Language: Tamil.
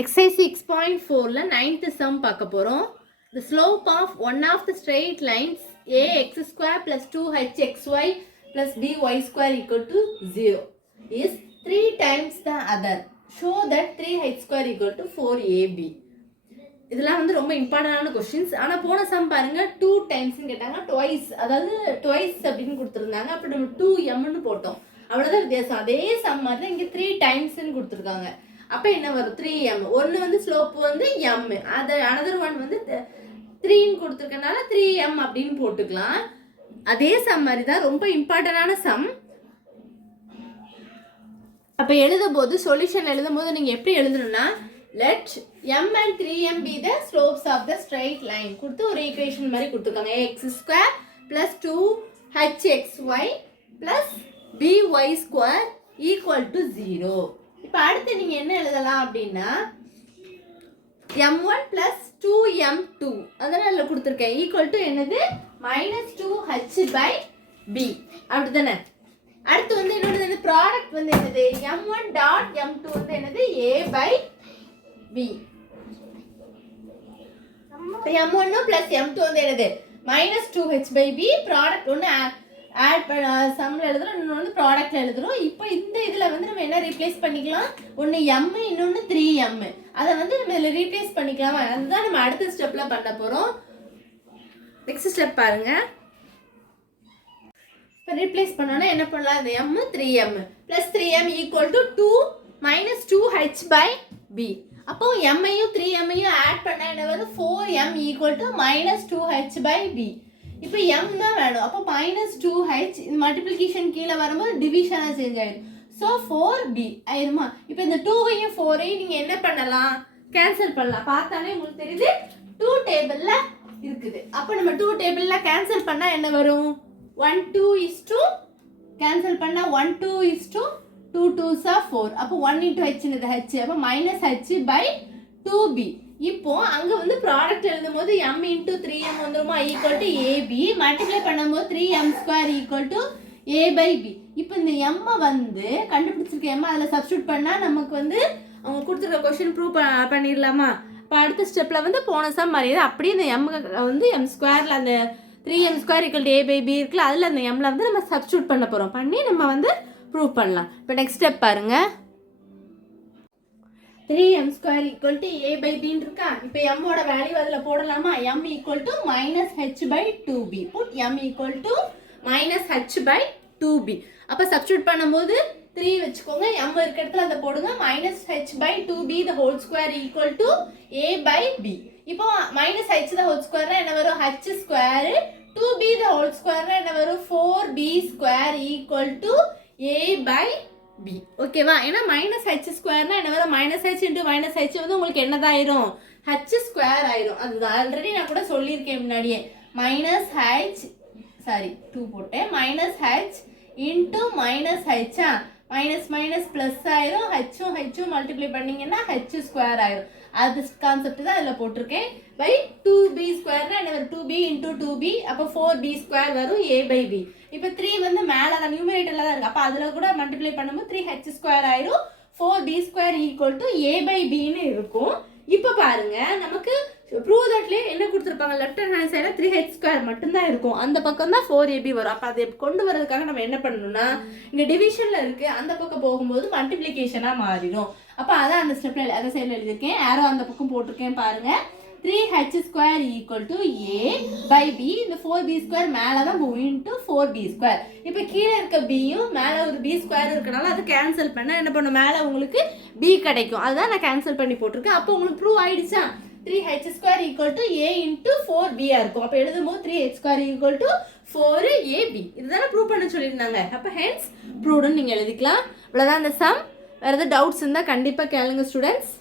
Exercise 6.4ல 9th sum பார்க்க போறோம். The slope of one of the straight lines ax square plus 2hxy plus by square equal to 0 is 3 times the other. Show that 3h square equal to 4ab. இதெல்லாம் வந்து ரொம்ப இம்பார்ட்டன்டான क्वेश्चंस. ஆனா போன சம் பாருங்க 2 டைம்ஸ் னு கேட்டாங்க, twice அதாவது twice அப்படினு கொடுத்திருந்தாங்க. அப்ப நம்ம 2m னு போட்டோம். அவ்வளவுதான் வித்தியாசம். அதே சம் மாதிரி இங்க 3 டைம்ஸ் னு கொடுத்திருக்காங்க. அப்ப என்ன வரும் 3m. ஒன்னு வந்து ஸ்லோப் வந்து m, another one வந்து 3 னு கொடுத்திருக்கனால 3m அப்படினு போட்டுக்கலாம். அதே சம் மாதிரி தான், ரொம்ப இம்பார்ட்டன்டான சம். அப்ப எழுதும்போது சொல்யூஷன் எழுதும்போது நீங்க எப்படி எழுதணும்னா let m and 3m be the slopes of the straight line கொடுத்து ஒரு ஈக்குவேஷன் மாதிரி கொடுத்திருக்காங்க. x² plus 2hxy plus by square equal to 0. இப்போ அடுத்து நீங்க என்ன எழுதலாம் அப்படின்னா m1 plus 2m2 அதனால கொடுத்திருக்கேன் equal to என்னது -2h by b அப்படிதானே. அடுத்து வந்து இன்னொரு ப்ராடக்ட் வந்து என்னது m1 dot m2 வந்து என்னது a by b. m1 plus m2 வந்து என்னது -2h by b. ப்ராடக்ட் ஒன்னு ஆட் சம்ல எழுதுறோம், இன்னொன்னு வந்து ப்ராடக்ட்ல எழுதுறோம். இப்போ இந்த இதுல வந்து நம்ம என்ன ரீப்ளேஸ் பண்ணிக்கலாம், ஒன்னு m இன்னொன்னு 3m. அத வந்து நம்ம இதுல ரீப்ளேஸ் பண்ணிக்கலாம். அதுதான் நம்ம அடுத்த ஸ்டெப்ல பண்ண போறோம். நெக்ஸ்ட் ஸ்டெப் பாருங்க. இப்போ ரீப்ளேஸ் பண்ணனும் என்ன பண்ணலாம், இந்த m 3m plus 3m equal to 2 -2h by b. அப்போ m ஐயும் 3m ஐயும் ஆட் பண்ணா என்ன வரும் 4m equal to -2h by b. இப்போ m தான் வேணும். அப்போ -2h இந்த மல்டிப்ளிகேஷன் கீழ வரும்போது டிவிஷனா சேஞ்ச் ஆயிடும். சோ 4b ஆயிருமா. இப்போ இந்த 2 ஐயும் 4 ஐயும் நீங்க என்ன பண்ணலாம், கேன்சல் பண்ணலாம். பார்த்தாலே உங்களுக்கு தெரியுது 2 டேபிள்ல இருக்குது. அப்போ நம்ம 2 டேபிள்ல கேன்சல் பண்ணா என்ன வரும் 1 2 is to கேன்சல் பண்ணா 1 2 is to 2 2s are 4. அப்போ 1 into h என்னது h. அப்போ -h by 2b. இப்போ அங்க வந்து ப்ராடக்ட் எழுதும்போது m into 3m வந்துருமா equal to ab. மல்டிப்ளை பண்ணும்போது 3m square equal to a by b. இப்போ இந்த m வந்து கண்டுபிடிச்சிருக்க m அதுல சப்ஸ்டிட்யூட் பண்ணா நமக்கு வந்து அவங்க கொடுத்திருக்க क्वेश्चन ப்ரூவ் பண்ணிரலாமா. இப்போ அடுத்த ஸ்டெப்ல வந்து போன சம் மாதிரி அப்படியே இந்த m வந்து m ஸ்கொயர்ல அந்த 3m square equal to a by b இருக்குல, அதுல அந்த m ல வந்து நம்ம சப்ஸ்டிட்யூட் பண்ண போறோம். பண்ணி நம்ம வந்து ப்ரூவ் பண்ணலாம். இப்போ நெக்ஸ்ட் ஸ்டெப் பாருங்க. 3m square equal to a by b இருக்கா. இப்போ m ஓட வேல்யூ அதுல போடலாமா. m equal to -h by 2b. put m equal to -h by 2b. அப்ப சப்ஸ்டிட்யூட் பண்ணும்போது 3 வெச்சுக்கோங்க, m இருக்க இடத்துல அத போடுங்க. -h by 2b the whole square equal to a by b. இப்போ -h the whole square னா என்ன வரும் h square. 2b the whole square னா என்ன வரும் 4b square equal to a by b. ஓகேவா. ஏன்னா -h square னா என்ன வரும் -h into -h வந்து உங்களுக்கு என்னதாயிரும் h square ஆயிரும். அது ஆல்ரெடி நான் கூட சொல்லியிருக்கேன் முன்னாடியே. -h 2 போட்டேன் -h into -h minus plus ஆயிரும். h மல்டிப்ளை பண்ணீங்கன்னா h ஸ்கொயர் ஆயிரும். அது கான்செப்ட் தான் இதுல போட்டிருக்கேன். பை 2b ஸ்கொயர்னா என்ன வரும் 2b into 2b. அப்போ 4b ஸ்கொயர் வரும் a by b. இப்போ 3 வந்து மேல தான் நியூமரேட்டர்ல தான் இருக்கு. அப்ப அதுல கூட மல்டிப்ளை பண்ணும்போது 3h ஸ்கொயர் ஆயிரும். 4b square equal to a by b ன்னு இருக்கும். இப்போ பாருங்க நமக்கு ப்ரூவ் தட்ல என்ன கொடுத்திருப்பாங்க, லெஃப்ட் ஹேண்ட் சைடுல 3h ஸ்கொயர் மட்டும் தான் இருக்கும். அந்த பக்கம் தான் 4ab வரும். அப்ப அதை கொண்டு வரதுக்காக நம்ம என்ன பண்ணனும்னா இங்க டிவிஷன்ல இருக்கு, அந்த பக்கம் போகும்போது மல்டிப்ளிகேஷனா மாறிடும். அப்ப அத அந்த ஸ்டெப்ல அந்த சைடுல எழுதிருக்கேன். ஆரோ அந்த பக்கம் போட்டுருக்கேன் பாருங்க. 3h square equal to a by b. இந்த 4b square மேல தான் போகும் into 4b square. இப்போ கீழ இருக்க b யும் மேல ஒரு b square இருக்கனால அது கேன்சல் பண்ணா என்ன பண்ணும் மேல உங்களுக்கு b கிடைக்கும். அதான் நான் கேன்சல் பண்ணி போட்டுருக்கேன். அப்போ உங்களுக்கு ப்ரூவ் ஆயிடுச்சா 3h square equal to a into 4b இருக்கும். அப்ப எழுதும்போது 3h square equal to 4ab. இதுதானே ப்ரூவ் பண்ண சொல்லியிருந்தாங்க. அப்ப hence proved நீங்க எழுதிக்கலாம். அவ்வளவுதான் இந்த சம். வேற ஏதாவது டவுட்ஸ் இருந்தா கண்டிப்பா கேளுங்க ஸ்டூடண்ட்ஸ்.